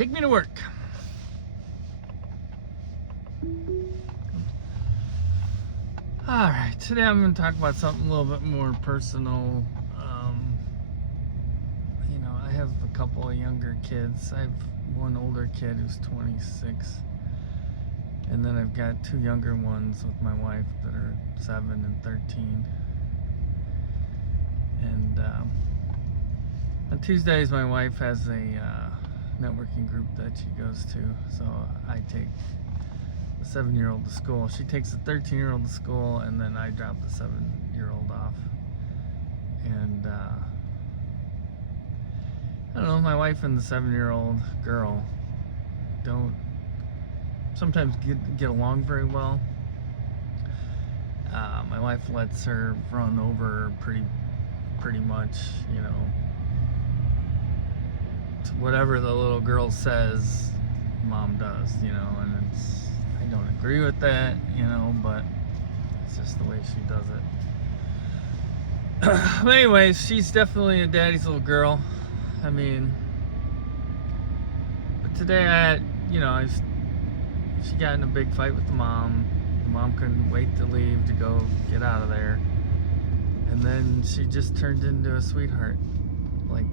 Take me to work. Alright, today I'm going to talk about something a little bit more personal. I have a couple of younger kids. I have one older kid who's 26. And then I've got two younger ones with my wife that are 7 and 13. And on Tuesdays, my wife has a networking group that she goes to. So I take the 7-year-old to school. She takes the 13-year-old to school, and then I drop the 7-year-old off. And I don't know, my wife and the 7-year-old girl don't sometimes get along very well. My wife lets her run over pretty much, whatever the little girl says, mom does, and I don't agree with that, but it's just the way she does it. But anyways, she's definitely a daddy's little girl. But today she got in a big fight with the mom. The mom couldn't wait to leave to go get out of there. And then she just turned into a sweetheart. Like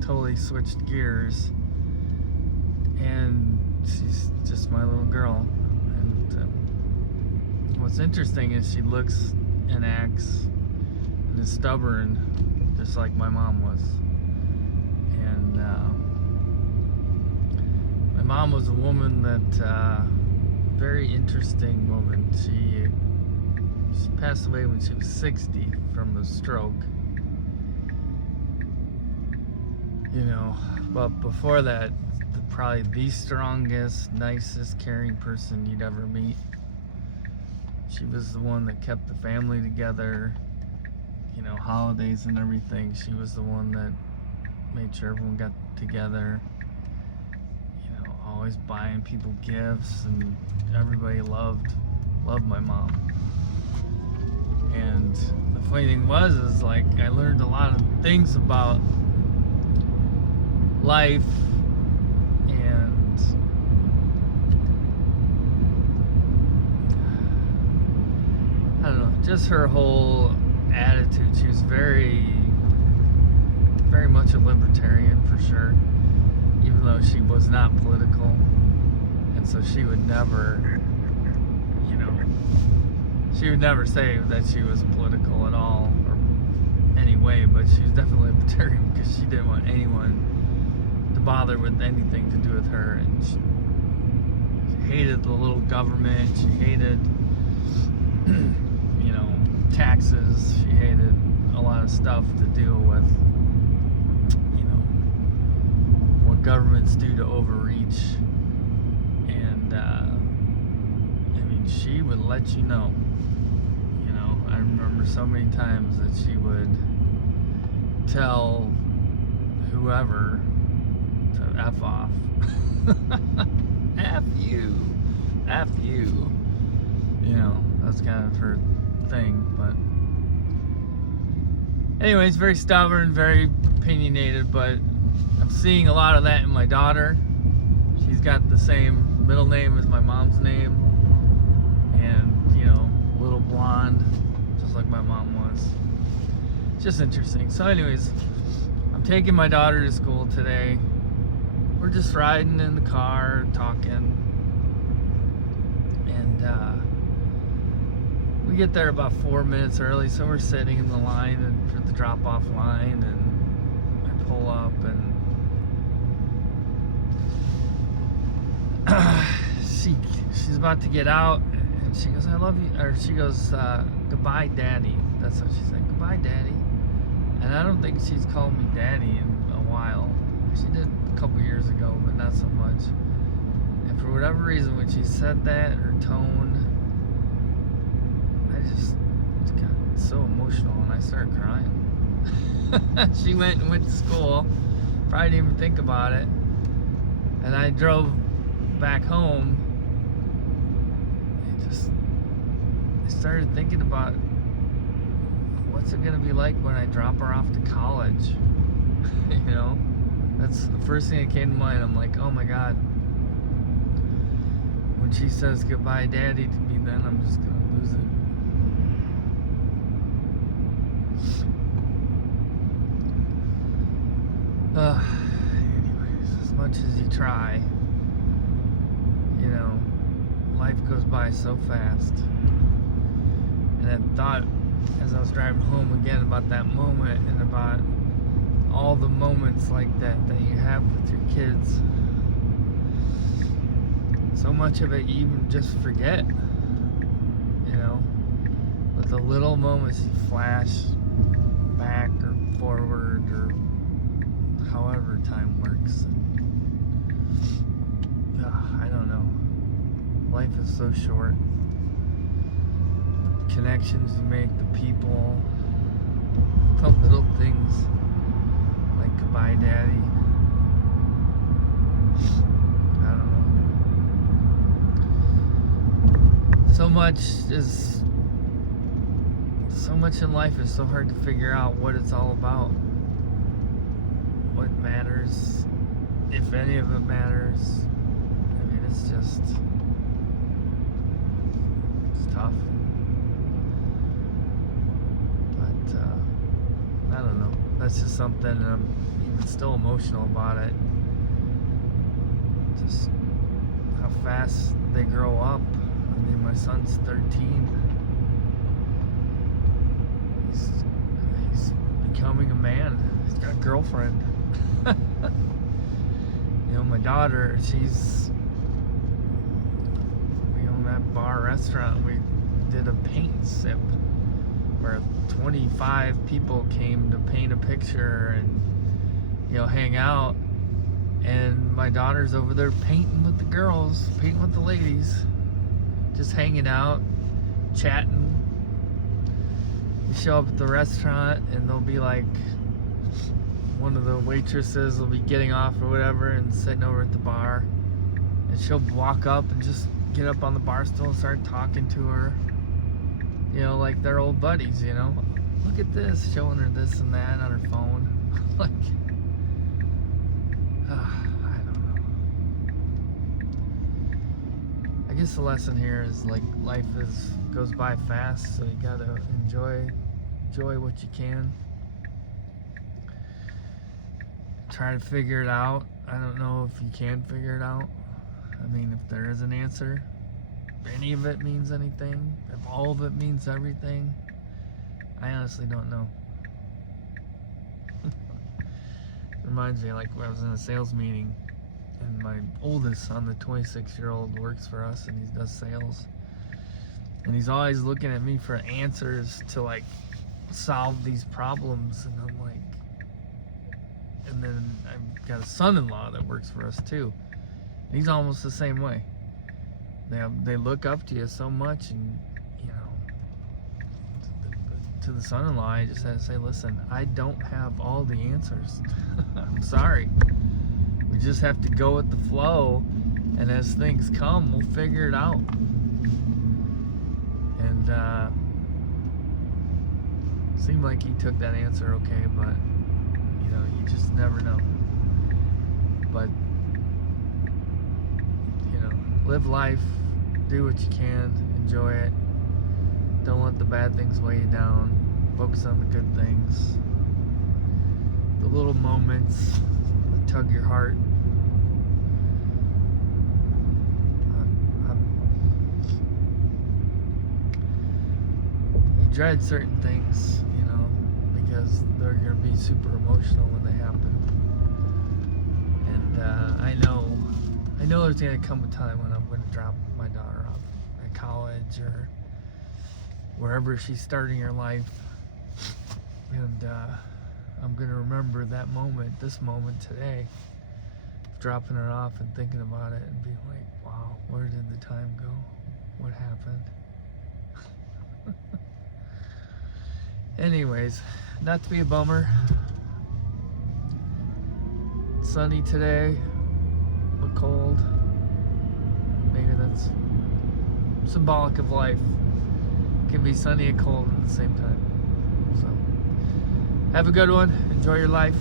totally switched gears. And she's just my little girl. And what's interesting is she looks and acts and is stubborn, just like my mom was. And my mom was a woman that, very interesting woman. She passed away when she was 60 from a stroke. But before that, probably the strongest, nicest, caring person you'd ever meet. She was the one that kept the family together, holidays and everything. She was the one that made sure everyone got together, always buying people gifts, and everybody loved my mom. And the funny thing is I learned a lot of things about life, and I don't know, just her whole attitude. She was very, very much a libertarian for sure, even though she was not political. And so she would never say that she was political at all or any way, but she was definitely libertarian because she didn't want anyone to bother with anything to do with her. And she hated the little government. She hated taxes. She hated a lot of stuff to do with what governments do to overreach. And she would let you know. I remember so many times that she would tell whoever to F off. F you. That's kind of her thing. But anyways, very stubborn, very opinionated, but I'm seeing a lot of that in my daughter. She's got the same middle name as my mom's name, and little blonde, just like my mom was. It's just interesting. So anyways, I'm taking my daughter to school today. We're just riding in the car, talking, and we get there about 4 minutes early, so we're sitting in the line for the drop-off line, and I pull up, and she's about to get out, and she goes, "I love you," or she goes, "Goodbye, Daddy." That's what she said, "Goodbye, Daddy." And I don't think she's called me Daddy in a while. She did a couple years ago, but not so much. And for whatever reason, when she said that, her tone, I just got so emotional, and I started crying. She went to school, probably didn't even think about it, and I drove back home. I started thinking about what's it gonna be like when I drop her off to college. That's the first thing that came to mind. I'm like, oh my God. When she says goodbye, Daddy, to me, then I'm just gonna lose it. Anyways, as much as you try, you know, life goes by so fast. And I thought, as I was driving home again, about that moment and about all the moments like that you have with your kids. So much of it you even just forget, you know. But the little moments you flash back or forward or however time works. I don't know. Life is so short. The connections you make, the people, the little things like goodbye, Daddy. I don't know. So much in life is so hard to figure out what it's all about. What matters, if any of it matters. I mean, it's tough. But I don't know. That's just something I'm even still emotional about it. Just how fast they grow up. I mean, my son's 13. He's becoming a man. He's got a girlfriend. You know, my daughter, she's, that bar restaurant, we did a paint sip where 25 people came to paint a picture and, hang out. And my daughter's over there painting with the girls, painting with the ladies, just hanging out, chatting. You show up at the restaurant and they'll be like, one of the waitresses will be getting off or whatever and sitting over at the bar, and she'll walk up and just get up on the bar stool and start talking to her, like they're old buddies. Look at this, showing her this and that on her phone. Like, I don't know. I guess the lesson here is, like, life goes by fast, so you gotta enjoy what you can. Try to figure it out. I don't know if you can figure it out. I mean, if there is an answer, if any of it means anything, if all of it means everything, I honestly don't know. Reminds me, like, when I was in a sales meeting, and my oldest son, the 26-year-old, works for us, and he does sales. And he's always looking at me for answers to, like, solve these problems, and I'm like, and then I've got a son-in-law that works for us too. He's almost the same way. They look up to you so much, and to the son-in-law, I just had to say, listen, I don't have all the answers. I'm sorry. We just have to go with the flow, and as things come, we'll figure it out. And seemed like he took that answer okay, but you just never know. But live life, do what you can, enjoy it. Don't let the bad things weigh you down. Focus on the good things, the little moments that tug your heart. You dread certain things, because they're going to be super emotional when they happen. And I know there's going to come a time when I'm going to drop my daughter off at college or wherever she's starting her life. And I'm going to remember that moment, this moment today, dropping her off and thinking about it and being like, wow, where did the time go? What happened? Anyways, not to be a bummer. Sunny today, but cold. Maybe that's symbolic of life. It can be sunny and cold at the same time. So, have a good one. Enjoy your life.